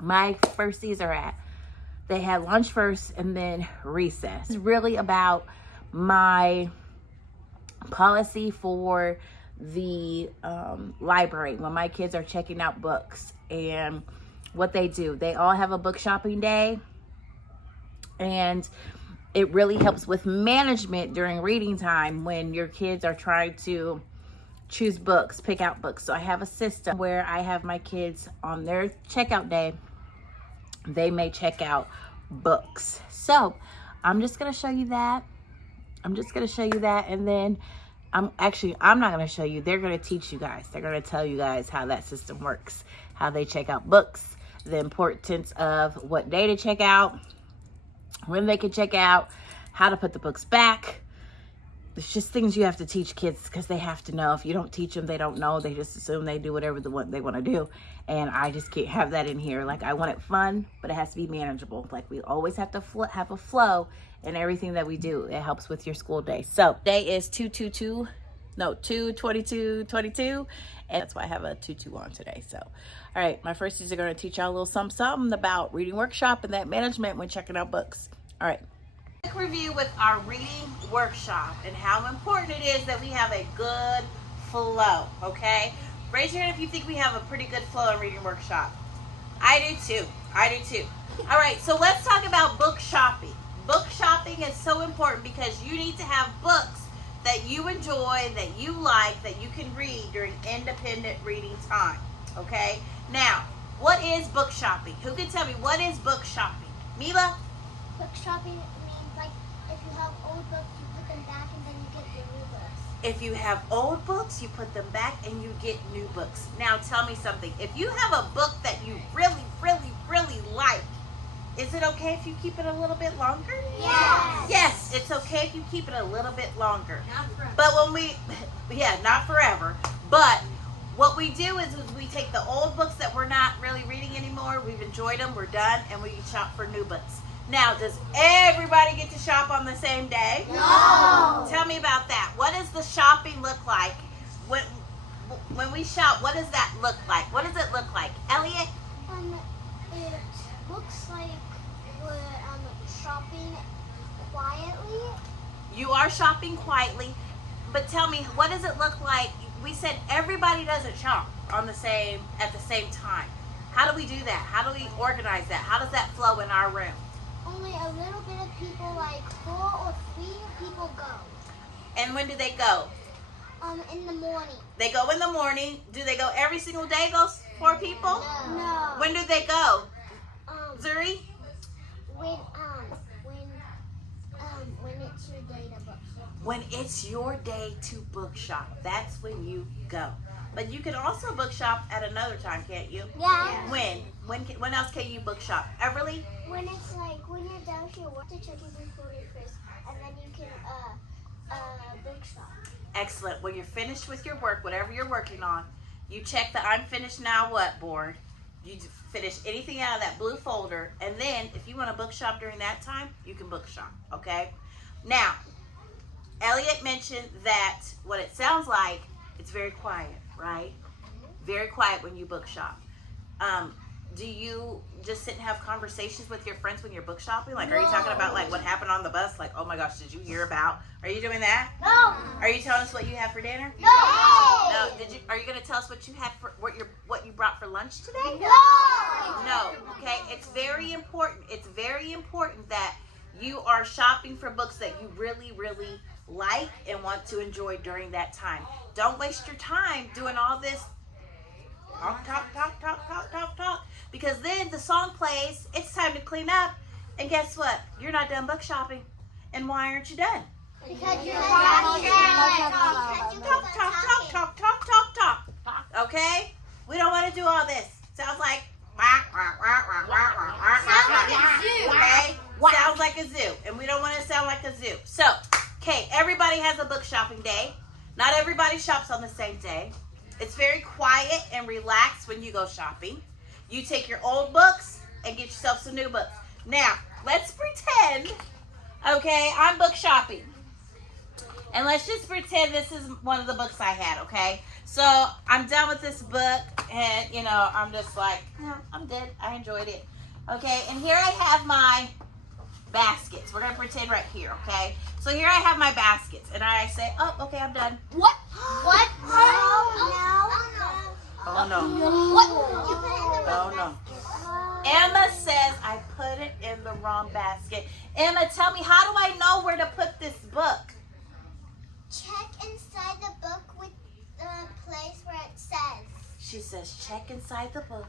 my firsties are at. They had lunch first and then recess. It's really about my policy for the library when my kids are checking out books and what they do. They all have a book shopping day, and it really helps with management during reading time when your kids are trying to choose books, pick out books. So I have a system where I have my kids on their checkout day, they may check out books. So I'm just going to show you that. And then I'm not going to show you. They're going to teach you guys. They're going to tell you guys how that system works, how they check out books, the importance of what day to check out, when they can check out, how to put the books back. It's just things you have to teach kids because they have to know. If you don't teach them, they don't know. They just assume they do whatever they want to do. And I just can't have that in here. Like, I want it fun, but it has to be manageable. Like, we always have to have a flow in everything that we do. It helps with your school day. So day is 2/22/22, and that's why I have a tutu on today. So, all right, my firsties are going to teach y'all a little something about reading workshop and that management when checking out books. All right. Quick review with our reading workshop and how important it is that we have a good flow, okay? Raise your hand if you think we have a pretty good flow in reading workshop. I do too. All right, so let's talk about book shopping. Book shopping is so important because you need to have books that you enjoy, that you like, that you can read during independent reading time, okay? Now, what is book shopping? Who can tell me what is book shopping? Mila? Book shopping means, like, if you have old books, you put them back and then you get your new books. If you have old books, you put them back and you get new books. Now tell me something. If you have a book that you really like, is it okay if you keep it a little bit longer? Yes. Yes, it's okay if you keep it a little bit longer. Not forever. But not forever. But what we do is we take the old books that we're not really reading anymore, we've enjoyed them, we're done, and we shop for new books. Now, does everybody get to shop on the same day? No. Tell me about that. What does the shopping look like? When we shop, what does that look like? What does it look like? Elliot? It looks like we're shopping quietly. You are shopping quietly, but tell me, what does it look like? We said everybody doesn't shop at the same time. How do we do that? How do we organize that? How does that flow in our room? Only a little bit of people, like 4 or 3 people go. And when do they go? In the morning. They go in the morning. Do they go every single day, those 4 people? No. When do they go? Zuri? When it's your day to book shop. When it's your day to book shop, that's when you go. But you can also book shop at another time, can't you? Yeah. When else can you book shop? Everly? When it's like when you're done with your work, to check your folder first, and then you can book shop. Excellent. When you're finished with your work, whatever you're working on, you check the I'm finished now what board. You finish anything out of that blue folder, and then if you want to book shop during that time, you can book shop, okay? Now, Elliot mentioned that what it sounds like, it's very quiet, right? Very quiet when you book shop. Do you just sit and have conversations with your friends when you're book shopping? Like, are you talking about like what happened on the bus? Like, oh my gosh, did you hear about? Are you doing that? No. Are you telling us what you had for dinner? No. No. Are you going to tell us what you had for what you brought for lunch today? No. No. Okay. It's very important. It's very important that you are shopping for books that you really like and want to enjoy during that time. Don't waste your time doing all this talk. Because then the song plays, it's time to clean up, and guess what? You're not done book shopping. And why aren't you done? Because you're Talk. Okay? We don't want to do all this. Sounds like okay? Sounds like a zoo. And we don't want to sound like a zoo. So, okay, everybody has a book shopping day. Not everybody shops on the same day. It's very quiet and relaxed when you go shopping. You take your old books and get yourself some new books. Now, let's pretend, okay, I'm book shopping. And let's just pretend this is one of the books I had, okay? So I'm done with this book, and you know, I'm just like, I'm good. I enjoyed it. Okay, and here I have my baskets. We're gonna pretend right here, okay? So here I have my baskets, and I say, oh, okay, I'm done. What? What? Oh no. What? You put it in the Oh wrong no. basket. Emma says I put it in the wrong basket. Emma, tell me, how do I know where to put this book? Check inside the book with the place where it says. She says, check inside the book.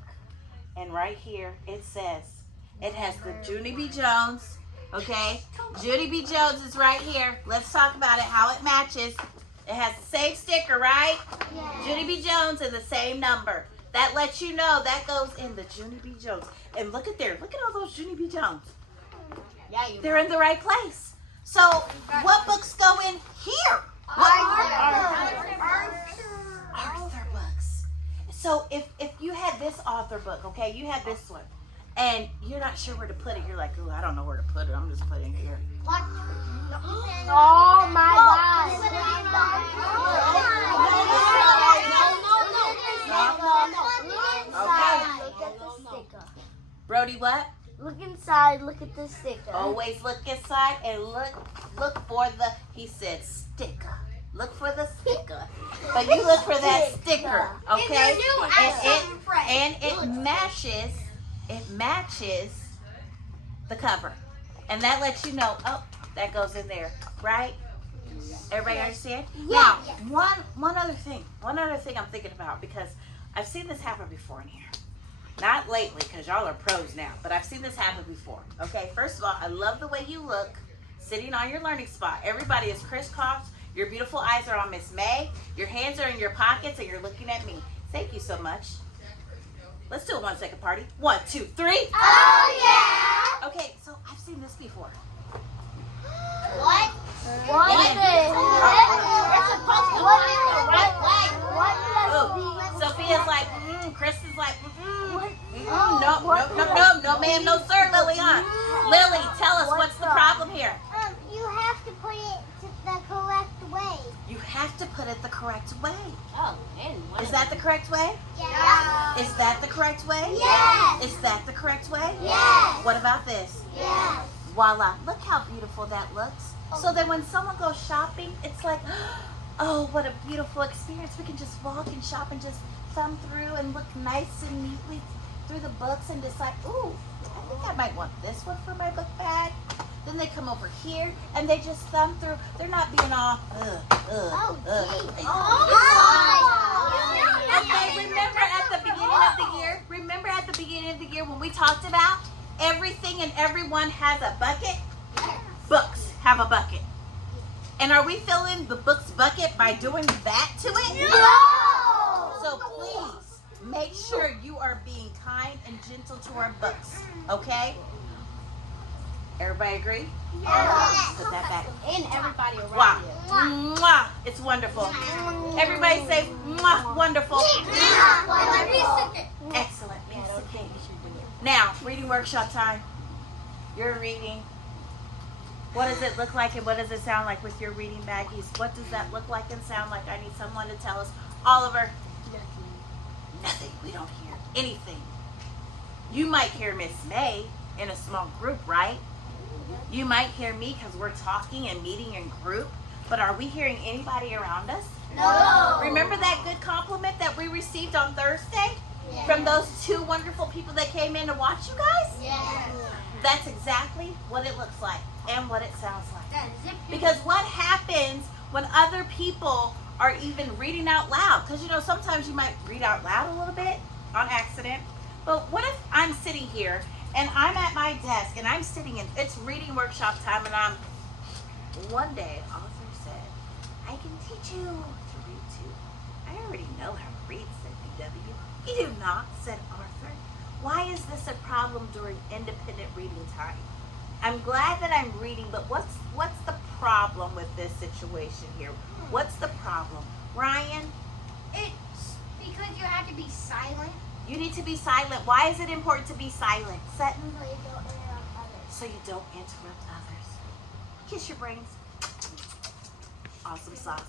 And right here, it says, it has the Junie B. Jones, okay? Junie B. Jones is right here. Let's talk about it, how it matches. It has the same sticker, right? Yeah. Junie B. Jones and the same number. That lets you know that goes in the Junie B. Jones. And look at there. Look at all those Junie B. Jones. Yeah, They're in the right place. So what books go in here? Arthur books. So if you had this author book, okay, you had this one, and you're not sure where to put it, you're like, oh, I don't know where to put it. I'm just putting it here. Oh my Okay. Look at the sticker. Brody, what? Look inside. Look at the sticker. Always look inside and look for the, he said, sticker. Look for the sticker. But you look for that sticker, okay? And it matches the cover. And that lets you know, oh, that goes in there, right? Everybody understand? Now, one other thing I'm thinking about, because I've seen this happen before in here. Not lately, because y'all are pros now, but I've seen this happen before. Okay, first of all, I love the way you look sitting on your learning spot. Everybody is crisscrossed. Your beautiful eyes are on Miss May. Your hands are in your pockets, and you're looking at me. Thank you so much. Let's do a 1 second party. 1, 2, 3. Oh yeah. Okay, so I've seen this before. What? Oh, Sophia's like, Chris is like, no, ma'am, no, sir, Lillian. Lily, tell us, what's the problem here? You have to put it the correct way. You have to put it the correct way. Oh, and Is that the correct way? Yeah. Is that the correct way? Yes. Is that the correct way? Yes. What about this? Yes. Voila, look how beautiful that looks. So then when someone goes shopping, it's like, oh, what a beautiful experience. We can just walk and shop and just thumb through and look nice and neatly through the books and decide, ooh, I think I might want this one for my book bag. Then they come over here and they just thumb through. They're not being all, Okay, remember at the beginning of the year when we talked about everything and everyone has a bucket? Books have a bucket. And are we filling the book's bucket by doing that to it? No. So please make sure you are being kind and gentle to our books, okay? Everybody agree? Yes. Put that back. and everybody around Wow. you. Mwah. It's wonderful. Everybody say, mwah, wonderful. Excellent. Now, reading workshop time. You're reading. What does it look like and what does it sound like with your reading baggies? What does that look like and sound like? I need someone to tell us. Oliver. Nothing. We don't hear anything. You might hear Miss May in a small group, right? You might hear me because we're talking and meeting in group. But are we hearing anybody around us? No. Remember that good compliment that we received on Thursday? From those two wonderful people that came in to watch you guys? Yes. That's exactly what it looks like and what it sounds like. Because what happens when other people are even reading out loud? Because you know, sometimes you might read out loud a little bit on accident. But what if I'm sitting here and I'm at my desk and I'm sitting in, it's reading workshop time, and one day, author said, I can teach you to read too. I already know how to read, said BW. You do not, said Arthur. Why is this a problem during independent reading time? I'm glad that I'm reading, but what's the problem with this situation here? What's the problem? Ryan? It's because you have to be silent. You need to be silent. Why is it important to be silent? Sutton? So you don't interrupt others. So you don't interrupt others. Kiss your brains. Awesome sauce.